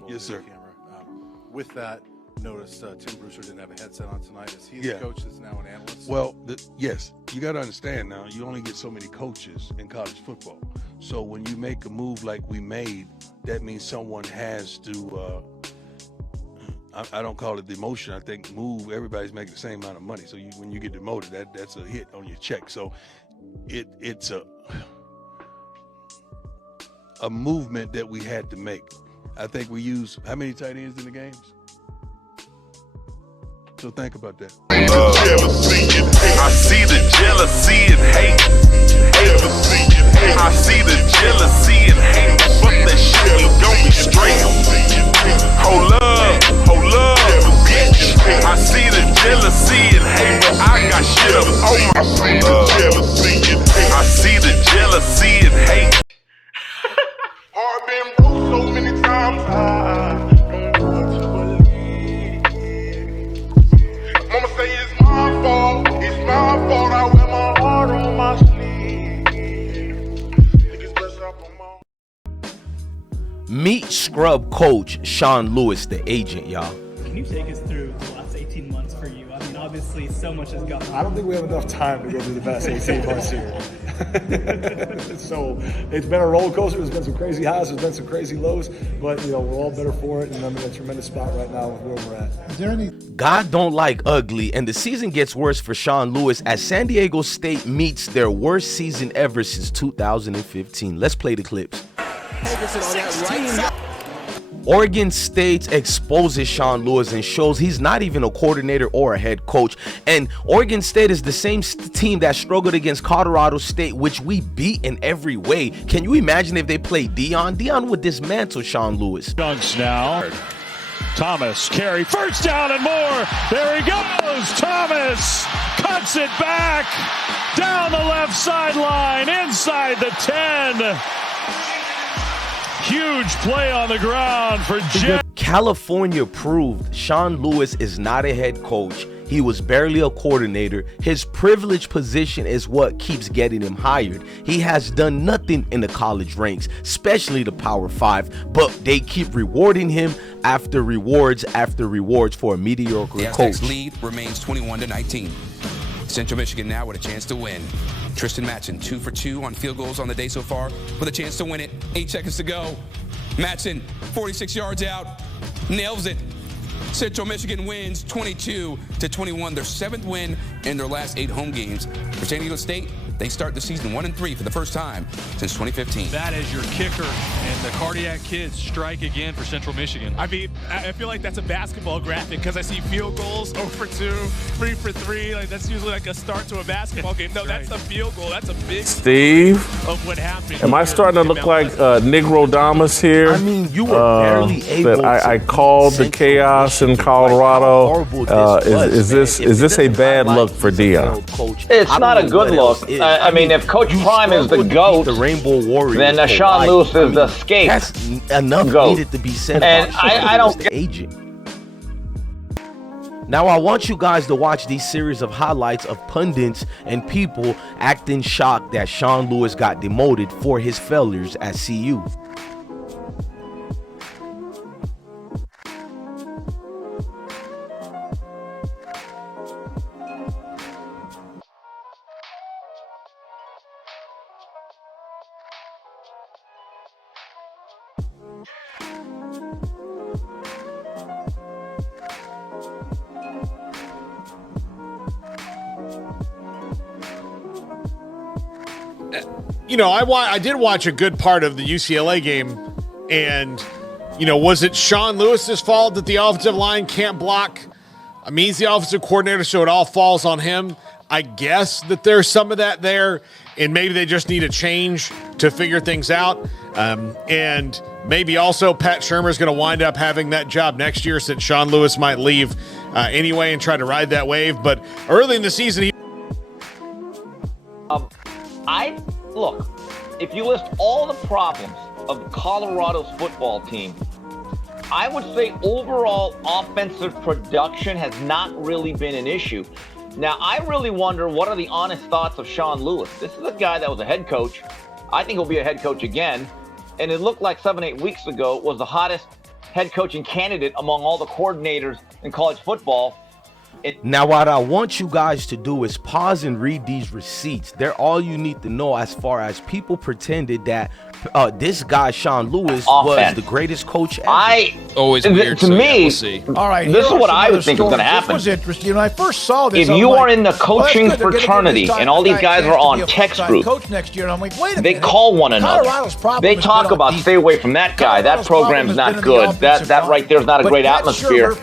Mike? Yes, sir. With that, notice Tim Brewster didn't have a headset on tonight. Is he the coach that's now an analyst? Well, yes. You got to understand now, you only get so many coaches in college football. So when you make a move like we made, that means someone has to, I don't call it demotion. I think everybody's making the same amount of money. So when you get demoted, that's a hit on your check. So it's a movement that we had to make. I think we use how many tight ends in the games? So think about that. I see the jealousy and hate. I see the jealousy and hate. Fuck that shit, we gon' be straight. Hold up, bitch. I see the jealousy and hate, but I got shit up on my sleeve. I see the jealousy and hate. I've been broke so many times. Mama say it's my fault. It's my fault. I wear my heart on my sleeve. Meet scrub coach Sean Lewis, the agent, y'all. Can you take us through the last 18 months for you? I mean, obviously, so much has gone on. I don't think we have enough time to go through the past 18 months here. So it's been a roller coaster. There's been some crazy highs. There's been some crazy lows. But, we're all better for it. And I'm in a tremendous spot right now with where we're at. Is there any... God don't like ugly, and the season gets worse for Sean Lewis as San Diego State meets their worst season ever since 2015. Let's play the clips. Oregon State exposes Sean Lewis and shows he's not even a coordinator or a head coach. And Oregon State is the same team that struggled against Colorado State, which we beat in every way. Can you imagine if they played Deion? Deion would dismantle Sean Lewis. Dunks now. Thomas carry first down and more. There he goes. Thomas cuts it back down the left sideline inside the 10. Huge play on the ground for Jet. California proved Sean Lewis is not a head coach. He was barely a coordinator. His privileged position is what keeps getting him hired. He has done nothing in the college ranks, especially the Power 5, but they keep rewarding him after rewards for a mediocre the coach. Aztecs lead remains 21-19. Central Michigan now with a chance to win. Tristan Matson 2 for 2 on field goals on the day so far with a chance to win it. 8 seconds to go. Matson 46 yards out, nails it. Central Michigan wins 22-21, their 7th win in their last 8 home games. For San Diego State, they start the season 1-3 for the first time since 2015. That is your kicker, and the Cardiac Kids strike again for Central Michigan. I mean, I feel like that's a basketball graphic because I see field goals, 0 for 2, 3 for 3. Like that's usually like a start to a basketball game. No, that's a field goal. That's a big Steve, of what happened. am I starting to look like Negro Damas here? I mean, you were barely able I called the chaos in Colorado. Is this a bad look for Deion? It's not a good look. I mean, if Coach Prime is the GOAT, the Rainbow Warriors, then Sean Lewis is the skate. That's enough GOAT. needed to be said. And I don't get agent. Now I want you guys to watch these series of highlights of pundits and people acting shocked that Sean Lewis got demoted for his failures at CU. I did watch a good part of the UCLA game, and, was it Sean Lewis's fault that the offensive line can't block? I mean, he's the offensive coordinator, so it all falls on him. I guess that there's some of that there, and maybe they just need a change to figure things out. And maybe also Pat Shurmur's going to wind up having that job next year since Sean Lewis might leave anyway and try to ride that wave. But early in the season, Look, if you list all the problems of Colorado's football team, I would say overall offensive production has not really been an issue. Now, I really wonder what are the honest thoughts of Sean Lewis. This is a guy that was a head coach. I think he'll be a head coach again. And it looked like 7-8 weeks ago was the hottest head coaching candidate among all the coordinators in college football. Now, what I want you guys to do is pause and read these receipts. They're all you need to know as far as people pretended that this guy, Sean Lewis, was the greatest coach ever. Always weird. To me, we'll see. All right, this is what I would think is going to happen. This was interesting. When I first saw this, if you are in the coaching fraternity and all these guys are on text groups, next year, and I'm like, wait a they minute. call one another. They talk about stay away from that guy. That program's not good. That right there's not a great atmosphere.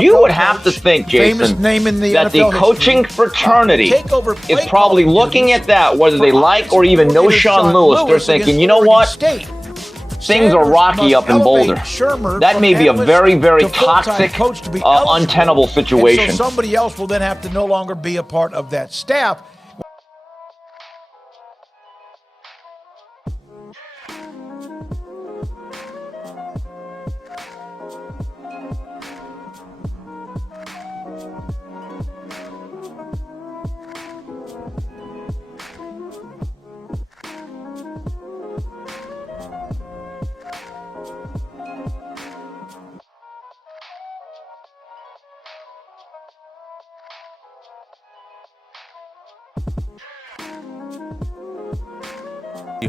You would have to think, Jason, that the coaching fraternity is probably looking at that, whether they like or even know Sean Lewis. They're thinking, you know what? Things are rocky up in Boulder. That may be a very, very toxic, untenable situation. And so somebody else will then have to no longer be a part of that staff.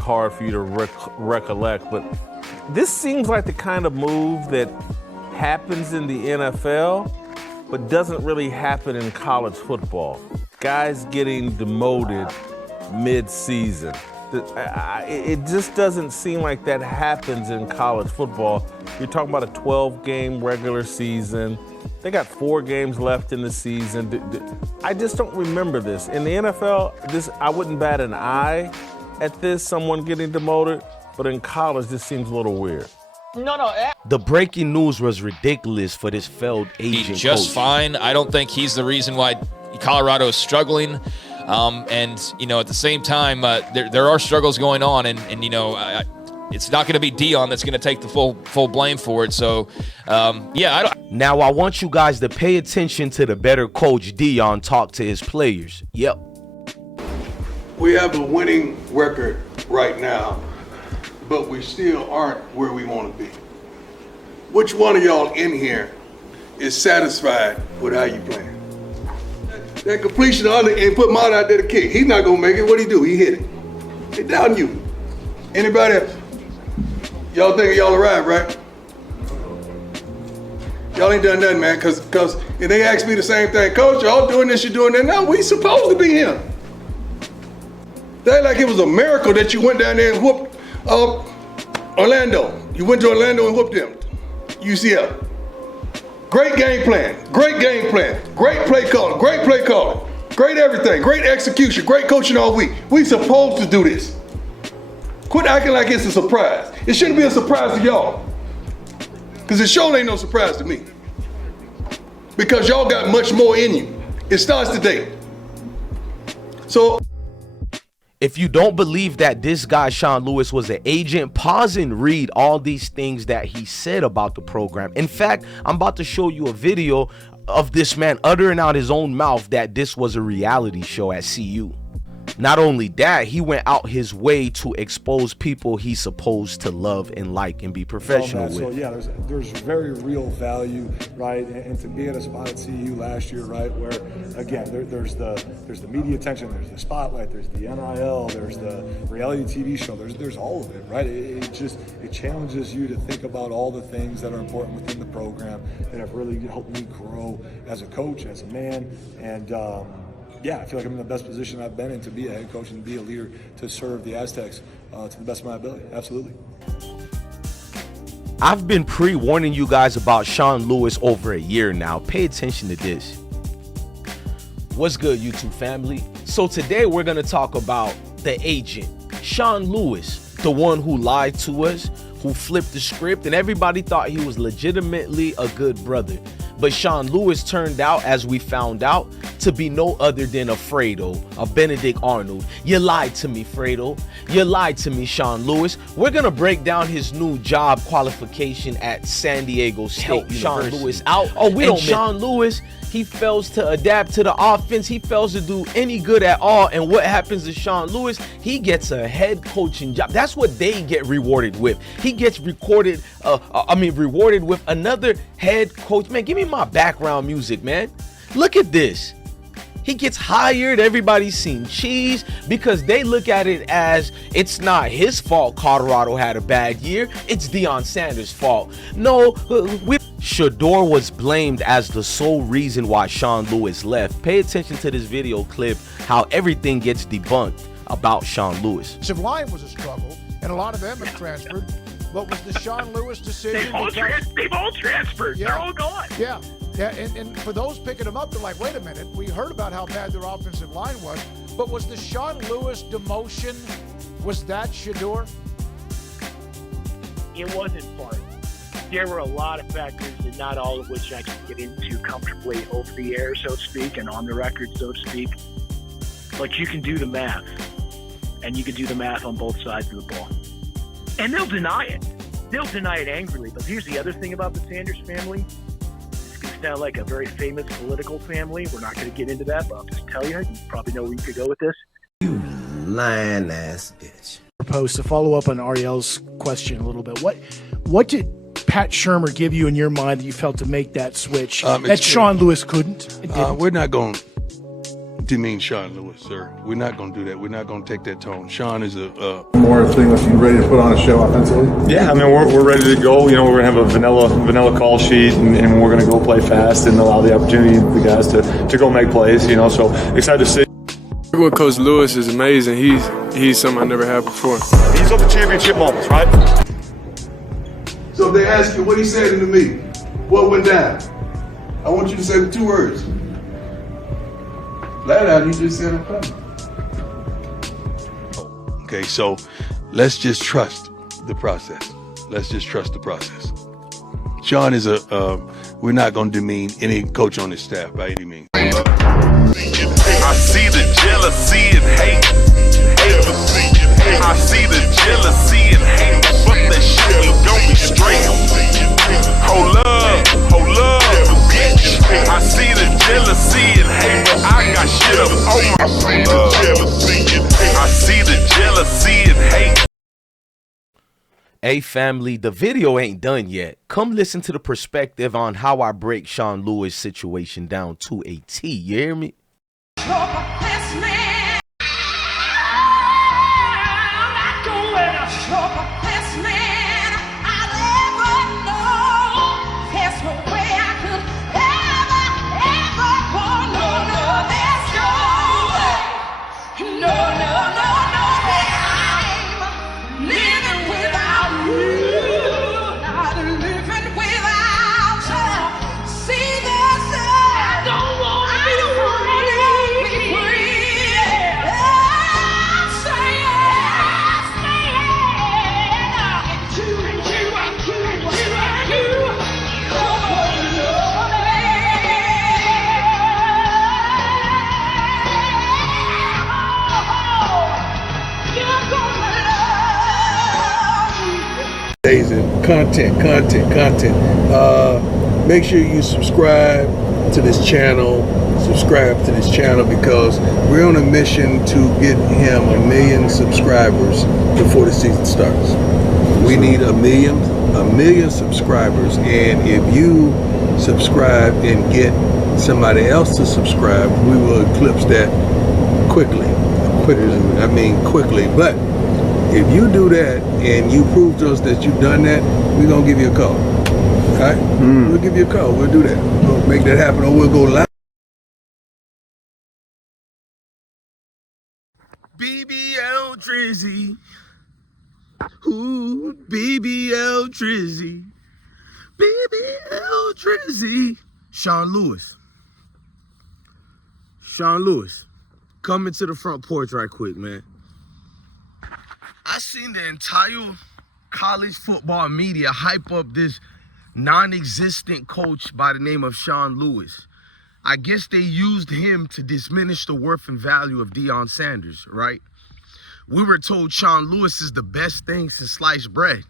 Hard for you to recollect, but this seems like the kind of move that happens in the NFL, but doesn't really happen in college football. Guys getting demoted mid-season. It just doesn't seem like that happens in college football. You're talking about a 12-game regular season. They got 4 games left in the season. I just don't remember this. In the NFL, I wouldn't bat an eye at this, someone getting demoted, but in college, this seems a little weird. The breaking news was ridiculous for this failed agent He's just coach. fine. I don't think he's the reason why Colorado is struggling. And, you know, at the same time, there are struggles going on, and you know, it's not going to be Deion that's going to take the full blame for it. So, yeah. Now, I want you guys to pay attention to the better coach Deion talk to his players. Yep. We have a winning record right now, but we still aren't where we want to be. Which one of y'all in here is satisfied with how you playing? That completion and put Mount out there to kick. He's not going to make it. What'd he do? He hit it. He down you. Anybody else? Y'all think y'all arrived, right? Y'all ain't done nothing, man, because if they ask me the same thing, Coach, y'all doing this, you're doing that. No, we supposed to be him. They like it was a miracle that you went down there and whooped Orlando. You went to Orlando and whooped them. UCF. Great game plan. Great game plan. Great play calling. Great play calling. Great everything. Great execution. Great coaching all week. We supposed to do this. Quit acting like it's a surprise. It shouldn't be a surprise to y'all. Because it sure ain't no surprise to me. Because y'all got much more in you. It starts today. So if you don't believe that this guy, Sean Lewis, was an agent, pause and read all these things that he said about the program. In fact, I'm about to show you a video of this man uttering out his own mouth that this was a reality show at CU. Not only that, he went out his way to expose people he's supposed to love and like and be professional with. So yeah, there's very real value, right? And to be at a spot at CU last year, right, where again there's the media attention, there's the spotlight, there's the NIL, there's the reality TV show, there's all of it, right? It challenges you to think about all the things that are important within the program that have really helped me grow as a coach, as a man, and yeah, I feel like I'm in the best position I've been in to be a head coach and be a leader to serve the Aztecs to the best of my ability. Absolutely. I've been pre-warning you guys about Sean Lewis over a year now. Pay attention to this. What's good, YouTube family? So today we're going to talk about the agent, Sean Lewis, the one who lied to us, who flipped the script, and everybody thought he was legitimately a good brother. But Sean Lewis turned out, as we found out, to be no other than a Fredo, a Benedict Arnold. You lied to me, Fredo. You lied to me, Sean Lewis. We're going to break down his new job qualification at San Diego State University. Sean Lewis out. Oh, we don't. Sean Lewis, he fails to adapt to the offense. He fails to do any good at all. And what happens to Sean Lewis? He gets a head coaching job. That's what they get rewarded with. He gets rewarded with another head coach. Man, give me my background music, man. Look at this. He gets hired. Everybody's seen cheese because they look at it as it's not his fault Colorado had a bad year. It's Deion Sanders' fault. No, Shador was blamed as the sole reason why Sean Lewis left. Pay attention to this video clip, how everything gets debunked about Sean Lewis. Offensive line was a struggle, and a lot of them have transferred. What was the Sean Lewis decision? They've all transferred. Yeah. They're all gone. Yeah. Yeah, and for those picking them up, they're like, wait a minute, we heard about how bad their offensive line was, but was the Sean Lewis demotion, was that Shador? It wasn't part. There were a lot of factors, and not all of which I can get into comfortably over the air, so to speak, and on the record, so to speak. But you can do the math, and you can do the math on both sides of the ball. And they'll deny it. They'll deny it angrily. But here's the other thing about the Sanders family. It's going to sound like a very famous political family. We're not going to get into that, but I'll just tell you probably know where you could go with this. You lying ass bitch. Propose to follow up on Ariel's question a little bit. What did Pat Shurmur give you in your mind that you felt to make that switch that Sean Lewis couldn't? We're not going to demean Sean Lewis, sir. We're not going to do that. We're not going to take that tone. Sean is More thing with you ready to put on a show offensively? Yeah, I mean, we're ready to go. You know, we're going to have a vanilla call sheet, and we're going to go play fast and allow the opportunity for the guys to go make plays, you know, so excited to see. With Coach Lewis is amazing. He's something I never had before. These are the championship moments, right? So if they ask you what he said to me, what went down? I want you to say the 2 words. Flat out, he just said I'm coming. Okay, so let's just trust the process. Let's just trust the process. Sean is we're not going to demean any coach on his staff by any means. I see the jealousy and hate. I see the jealousy and hate. Fuck that shit, we gon' be straight. Hold up, bitch. I see the jealousy and hate, but I got shit up on my I see the jealousy and hate. Hey family, the video ain't done yet. Come listen to the perspective on how I break Sean Lewis' situation down to a T. You hear me? Content. Make sure you subscribe to this channel. Because we're on a mission to get him 1 million subscribers before the season starts. We need a million subscribers, and if you subscribe and get somebody else to subscribe, we will eclipse that quickly. Quickly. But if you do that and you prove to us that you've done that, we're going to give you a call. All right? We'll give you a call. We'll do that. We'll make that happen, or we'll go live. BBL Drizzy. Ooh, BBL Drizzy. BBL Drizzy. Sean Lewis. Come into the front porch right quick, man. I seen the entire college football media hype up this non-existent coach by the name of Sean Lewis. I guess they used him to diminish the worth and value of Deion Sanders, right? We were told Sean Lewis is the best thing since sliced bread.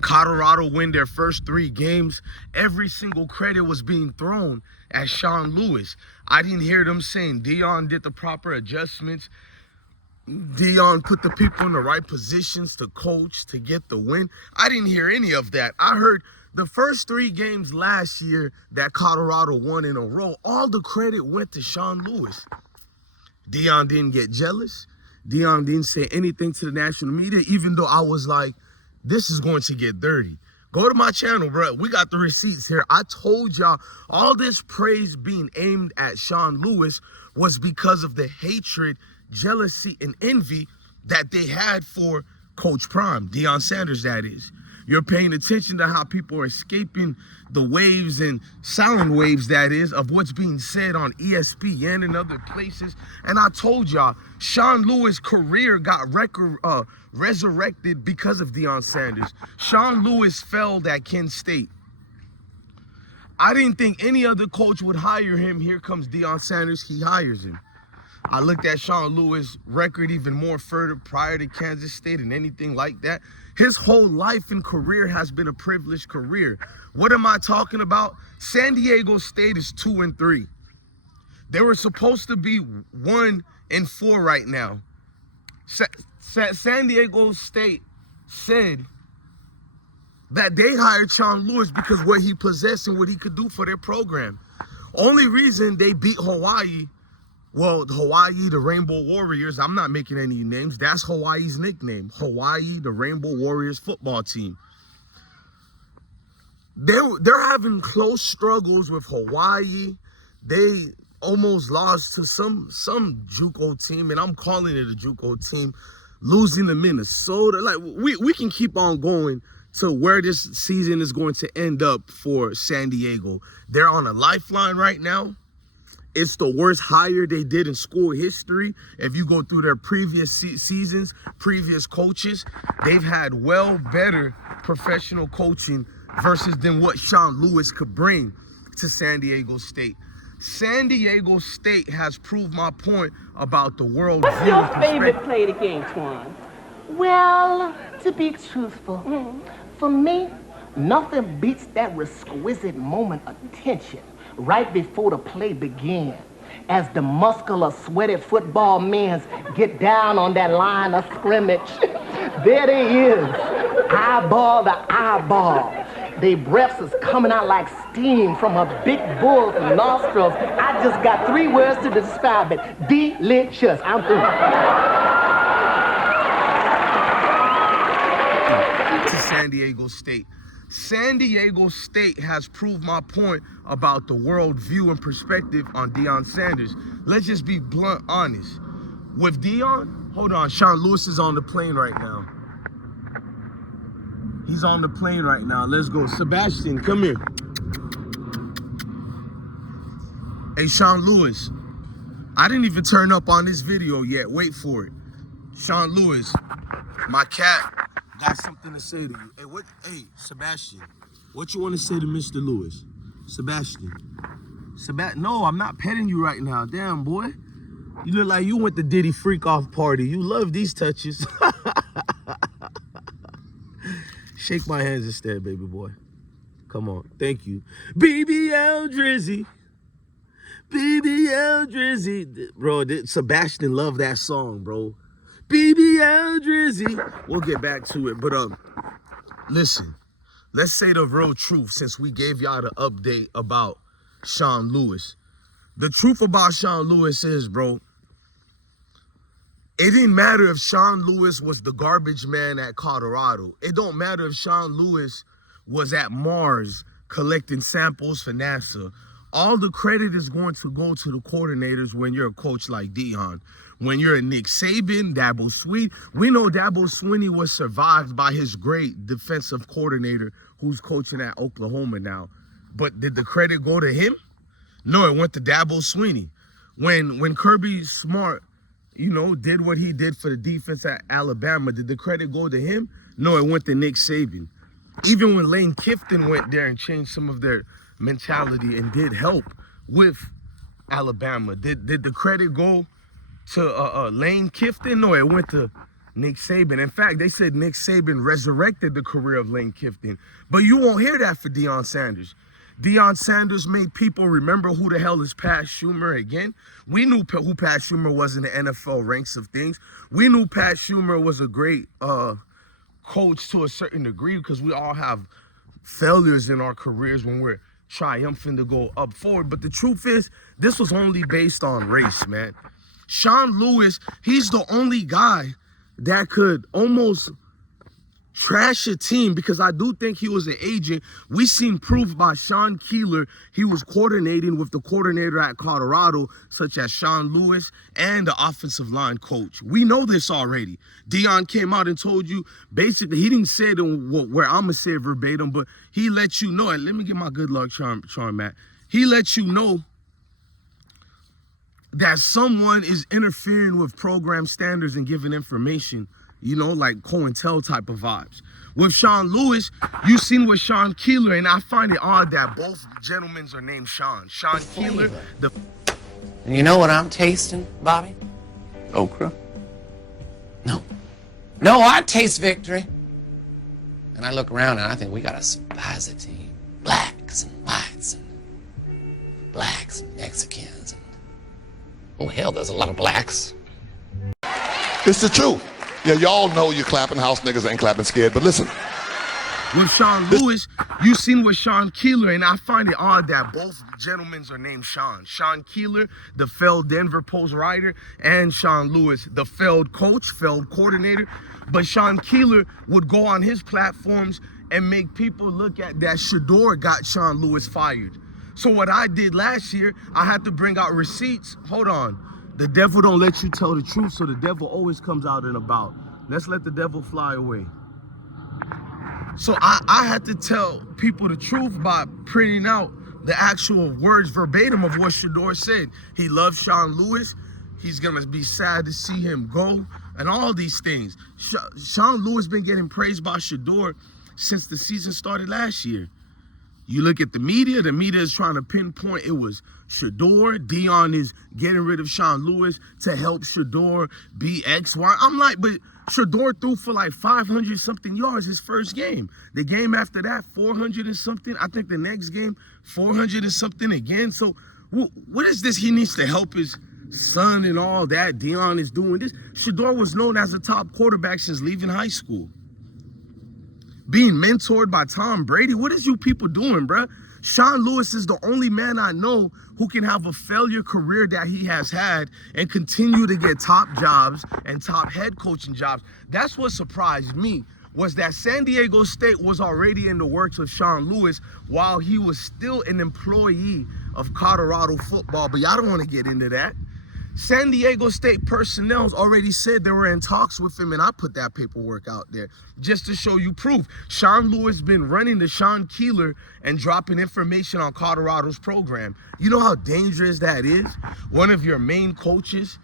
Colorado win their first 3 games. Every single credit was being thrown at Sean Lewis. I didn't hear them saying Deion did the proper adjustments. Deion put the people in the right positions to coach, to get the win. I didn't hear any of that. I heard the first 3 games last year that Colorado won in a row, all the credit went to Sean Lewis. Deion didn't get jealous. Deion didn't say anything to the national media, even though I was like, this is going to get dirty. Go to my channel, bro. We got the receipts here. I told y'all all this praise being aimed at Sean Lewis was because of the hatred, jealousy, and envy that they had for Coach Prime, Deion Sanders, that is. You're paying attention to how people are escaping the waves and sound waves, that is, of what's being said on ESPN and other places. And I told y'all, Sean Lewis' career got resurrected because of Deion Sanders. Sean Lewis failed at Kent State. I didn't think any other coach would hire him. Here comes Deion Sanders. He hires him. I looked at Sean Lewis' record even more further prior to Kansas State and anything like that. His whole life and career has been a privileged career. What am I talking about? San Diego State is 2-3. They were supposed to be 1-4 right now. San Diego State said that they hired Sean Lewis because what he possessed and what he could do for their program. Only reason they beat Hawaii, well, Hawaii, the Rainbow Warriors, I'm not making any names. That's Hawaii's nickname. Hawaii, the Rainbow Warriors football team. They're having close struggles with Hawaii. They almost lost to some JUCO team, and I'm calling it a JUCO team, losing to Minnesota. Like, we can keep on going to where this season is going to end up for San Diego. They're on a lifeline right now. It's the worst hire they did in school history. If you go through their previous seasons, previous coaches, they've had well better professional coaching versus than what Sean Lewis could bring to San Diego State. San Diego State has proved my point about the world. What's your favorite play of the game, Twan? Well, to be truthful, for me, nothing beats that exquisite moment of tension right before the play begins, as the muscular, sweaty football men get down on that line of scrimmage. There they is, eyeball to eyeball. Their breaths is coming out like steam from a big bull's nostrils. I just got 3 words to describe it. Delicious. I'm through. To San Diego State. San Diego State has proved my point about the world view and perspective on Deion Sanders. Let's just be blunt honest. With Deion, hold on, Sean Lewis is on the plane right now. He's on the plane right now. Let's go. Sebastian, come here. Hey, Sean Lewis, I didn't even turn up on this video yet. Wait for it. Sean Lewis, my cat got something to say to you. Hey, Sebastian, what you want to say to Mr. Lewis? Sebastian. No, I'm not petting you right now. Damn, boy. You look like you went to Diddy freak off party. You love these touches. Shake my hands instead, baby boy. Come on. Thank you. BBL Drizzy. BBL Drizzy. Bro, Sebastian loved that song, bro. BBL Drizzy. We'll get back to it. But listen, let's say the real truth since we gave y'all the update about Sean Lewis. The truth about Sean Lewis is, bro, it didn't matter if Sean Lewis was the garbage man at Colorado. It don't matter if Sean Lewis was at Mars collecting samples for NASA. All the credit is going to go to the coordinators when you're a coach like Deion. When you're a Nick Saban, Dabo Swinney. We know Dabo Swinney was survived by his great defensive coordinator who's coaching at Oklahoma now. But did the credit go to him? No, it went to Dabo Swinney. When Kirby Smart, did what he did for the defense at Alabama, did the credit go to him? No, it went to Nick Saban. Even when Lane Kiffin went there and changed some of their mentality and did help with Alabama. Did the credit go to Lane Kiffin? No, it went to Nick Saban. In fact, they said Nick Saban resurrected the career of Lane Kiffin. But you won't hear that for Deion Sanders. Deion Sanders made people remember who the hell is Pat Schumer again. We knew who Pat Schumer was in the NFL ranks of things. We knew Pat Schumer was a great coach to a certain degree because we all have failures in our careers when we're triumphant to go up forward. But the truth is, this was only based on race, man. Sean Lewis, he's the only guy that could almost trash a team because I do think he was an agent. We seen proof by Sean Keeler. He was coordinating with the coordinator at Colorado, such as Sean Lewis and the offensive line coach. We know this already. Deion came out and told you, basically, he didn't say it where I'm going to say it verbatim, but he let you know, and let me get my good luck charm, Matt. He let you know that someone is interfering with program standards and giving information, you know, like COINTEL type of vibes. With Sean Lewis, you seen with Sean Keeler, and I find it odd that both gentlemen are named Sean. Sean Keeler, And you know what I'm tasting, Bobby? Okra? No, I taste victory. And I look around and I think we got a spicy team. Blacks and whites and blacks and Mexicans. Oh, hell, there's a lot of blacks. It's the truth. Yeah, y'all know you clapping house niggas ain't clapping scared, but listen. With Sean Lewis, you seen with Sean Keeler, and I find it odd that both gentlemen are named Sean. Sean Keeler, the failed Denver Post writer, and Sean Lewis, the failed coach, failed coordinator. But Sean Keeler would go on his platforms and make people look at that Shador got Sean Lewis fired. So what I did last year, I had to bring out receipts. Hold on. The devil don't let you tell the truth, so the devil always comes out and about. Let's let the devil fly away. So I had to tell people the truth by printing out the actual words verbatim of what Shador said. He loves Sean Lewis. He's going to be sad to see him go and all these things. Sean Lewis been getting praised by Shador since the season started last year. You look at the media is trying to pinpoint it was Shador. Deion is getting rid of Sean Lewis to help Shador be X, Y. I'm like, but Shador threw for like 500 something yards his first game. The game after that, 400 and something. I think the next game, 400 and something again. So what is this? He needs to help his son and all that. Deion is doing this. Shador was known as a top quarterback since leaving high school. Being mentored by Tom Brady. What is you people doing, bruh? Sean Lewis is the only man I know who can have a failure career that he has had and continue to get top jobs and top head coaching jobs. That's what surprised me, was that San Diego State was already in the works of Sean Lewis while he was still an employee of Colorado football. But y'all don't want to get into that. San Diego State personnel already said they were in talks with him, and I put that paperwork out there just to show you proof. Sean Lewis been running the Sean Keeler and dropping information on Colorado's program. You know how dangerous that is? One of your main coaches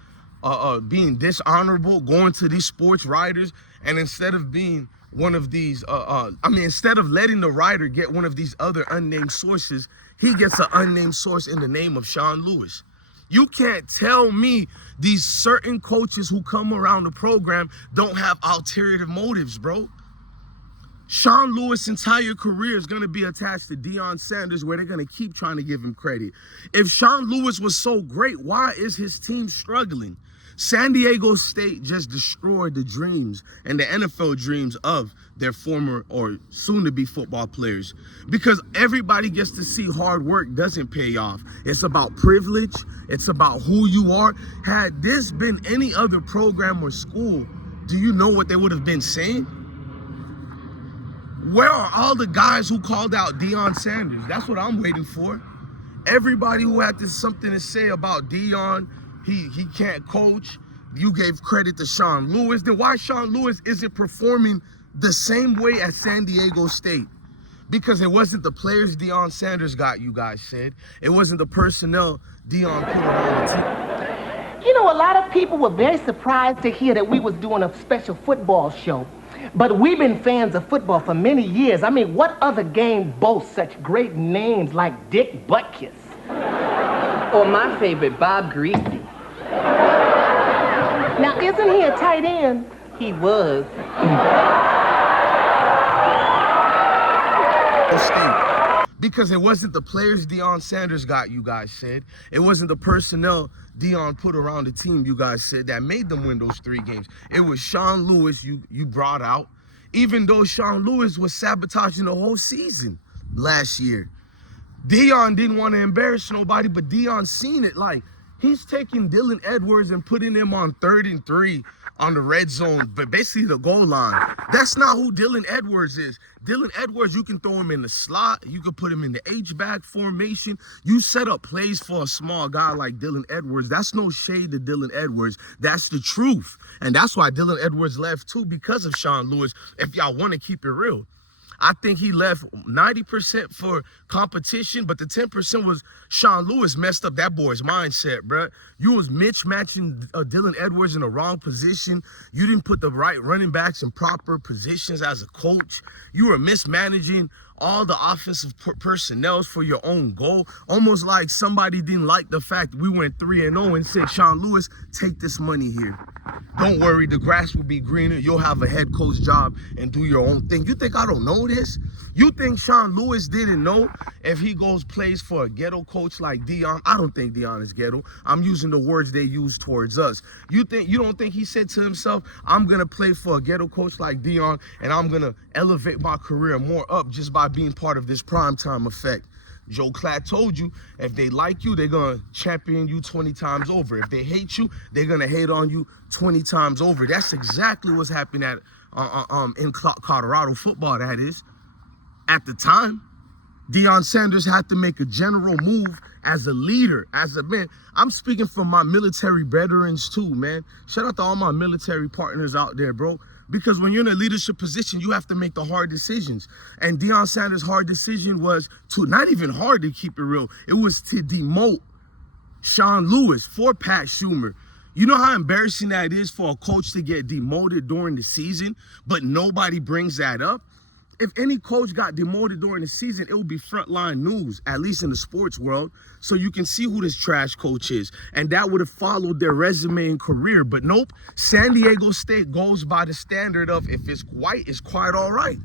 being dishonorable, going to these sports writers, and instead of being one of these, instead of letting the writer get one of these other unnamed sources, he gets an unnamed source in the name of Sean Lewis. You can't tell me these certain coaches who come around the program don't have ulterior motives, bro. Sean Lewis' entire career is going to be attached to Deion Sanders, where they're going to keep trying to give him credit. If Sean Lewis was so great, why is his team struggling? San Diego State just destroyed the dreams and the NFL dreams of their former or soon-to-be football players, because everybody gets to see hard work doesn't pay off. It's about privilege. It's about who you are. Had this been any other program or school, do you know what they would have been saying? Where are all the guys who called out Deion Sanders? That's what I'm waiting for. Everybody who had something to say about Deion, he can't coach. You gave credit to Sean Lewis. Then why Sean Lewis isn't performing the same way as San Diego State? Because it wasn't the players Deion Sanders got, you guys said. It wasn't the personnel Deion put on the team. You know, a lot of people were very surprised to hear that we was doing a special football show. But we've been fans of football for many years. I mean, what other game boasts such great names like Dick Butkus? Or my favorite, Bob Greasy. Now, isn't he a tight end? He was. Because it wasn't the players Deion Sanders got, you guys said. It wasn't the personnel Deion put around the team, you guys said, that made them win those 3 games. It was Sean Lewis you brought out, even though Sean Lewis was sabotaging the whole season last year. Deion didn't want to embarrass nobody, but Deion seen it. Like, he's taking Dylan Edwards and putting him on 3rd and 3 on the red zone, but basically the goal line. That's not who Dylan Edwards is. Dylan Edwards, you can throw him in the slot. You can put him in the H-back formation. You set up plays for a small guy like Dylan Edwards. That's no shade to Dylan Edwards. That's the truth. And that's why Dylan Edwards left too, because of Sean Lewis, if y'all want to keep it real. I think he left 90% for competition, but the 10% was Sean Lewis messed up that boy's mindset, bruh. You was mismatching Dylan Edwards in the wrong position. You didn't put the right running backs in proper positions as a coach. You were mismanaging all the offensive personnel for your own goal. Almost like somebody didn't like the fact we went 3-0 and said, Sean Lewis, take this money here. Don't worry, the grass will be greener. You'll have a head coach job and do your own thing. You think I don't know this? You think Sean Lewis didn't know if he goes plays for a ghetto coach like Deion? I don't think Deion is ghetto. I'm using the words they use towards us. You don't think he said to himself, I'm gonna play for a ghetto coach like Deion and I'm gonna elevate my career more up just by being part of this primetime effect? Joe Klatt told you, if they like you, they're gonna champion you 20 times over. If they hate you, they're gonna hate on you 20 times over. That's exactly what's happening at in Colorado football, that is. At the time, Deion Sanders had to make a general move as a leader, as a man. I'm speaking from my military veterans too, man. Shout out to all my military partners out there, bro. Because when you're in a leadership position, you have to make the hard decisions. And Deion Sanders' hard decision was to, not even hard to keep it real, it was to demote Sean Lewis for Pat Schumer. You know how embarrassing that is for a coach to get demoted during the season, but nobody brings that up? If any coach got demoted during the season, it would be frontline news, at least in the sports world, so you can see who this trash coach is. And that would have followed their resume and career. But nope, San Diego State goes by the standard of if it's white, it's quite all right.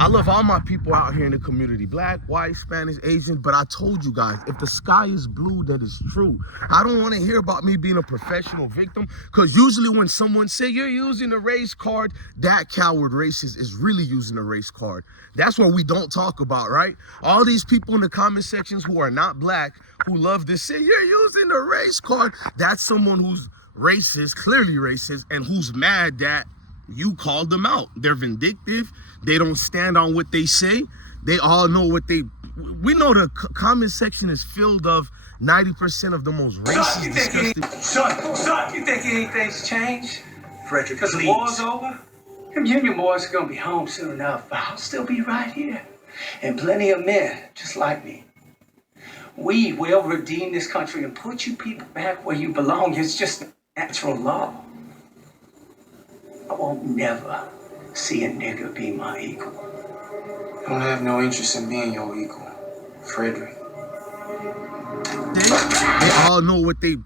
I love all my people out here in the community, black, white, Spanish, Asian, but I told you guys, if the sky is blue, that is true. I don't want to hear about me being a professional victim, because usually when someone say you're using a race card, that coward racist is really using a race card. That's what we don't talk about, right? All these people in the comment sections who are not black, who love to say you're using a race card, that's someone who's racist, clearly racist, and who's mad that you called them out. They're vindictive. They don't stand on what they say. They all know what they... We know the comment section is filled of 90% of the most racist, disgusting... Son, you think anything's changed? Frederick, because the war's over? Them Union boys are going to be home soon enough, but I'll still be right here. And plenty of men just like me. We will redeem this country and put you people back where you belong. It's just natural law. I won't never see a nigga be my equal. I don't have no interest in being your equal, Frederick. They all know what they...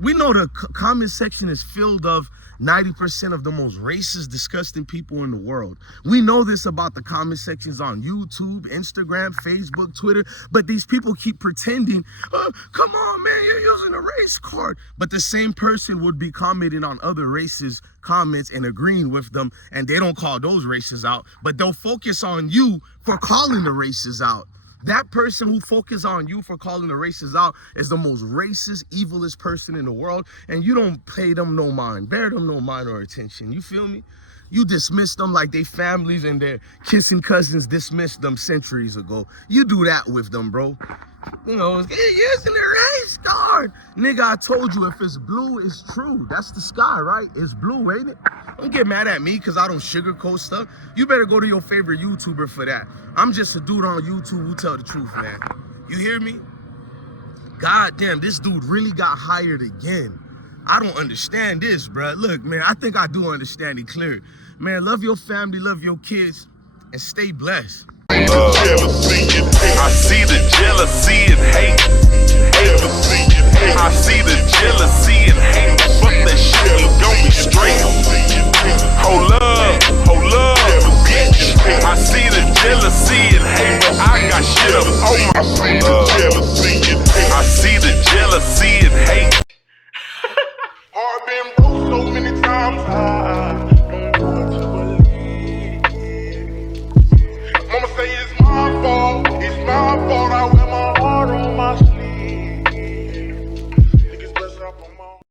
We know the comment section is filled of 90% of the most racist, disgusting people in the world. We know this about the comment sections on YouTube, Instagram, Facebook, Twitter, but these people keep pretending, come on, man, you're using a race card. But the same person would be commenting on other races' comments and agreeing with them, and they don't call those races out, but they'll focus on you for calling the races out. That person who focuses on you for calling the races out is the most racist, evilest person in the world, and you don't pay them no mind, bear them no mind or attention. You feel me? You dismiss them like they families and their kissing cousins dismissed them centuries ago. You do that with them, bro. You know, using the race card. Nigga, I told you, if it's blue, it's true. That's the sky, right? It's blue, ain't it? Don't get mad at me because I don't sugarcoat stuff. You better go to your favorite YouTuber for that. I'm just a dude on YouTube who tell the truth, man. You hear me? God damn, this dude really got hired again. I don't understand this, bro. Look, man, I think I do understand it clear. Man, love your family, love your kids, and stay blessed. I see the jealousy and hate. I see the jealousy